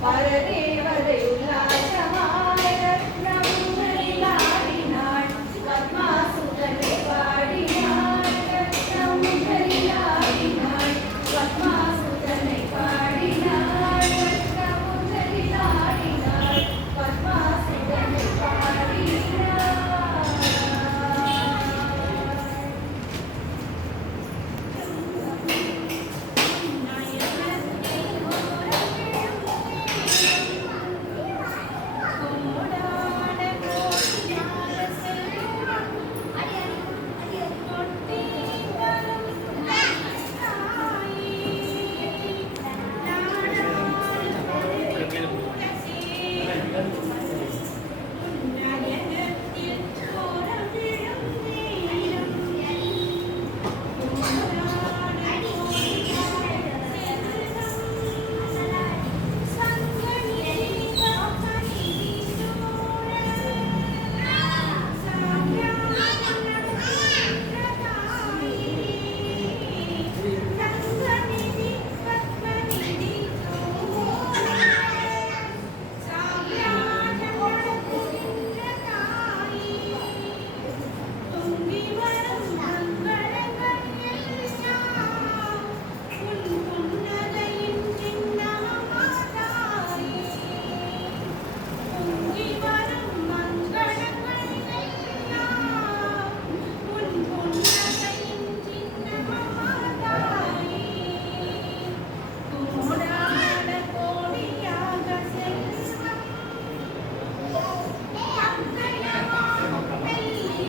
八月里来的一天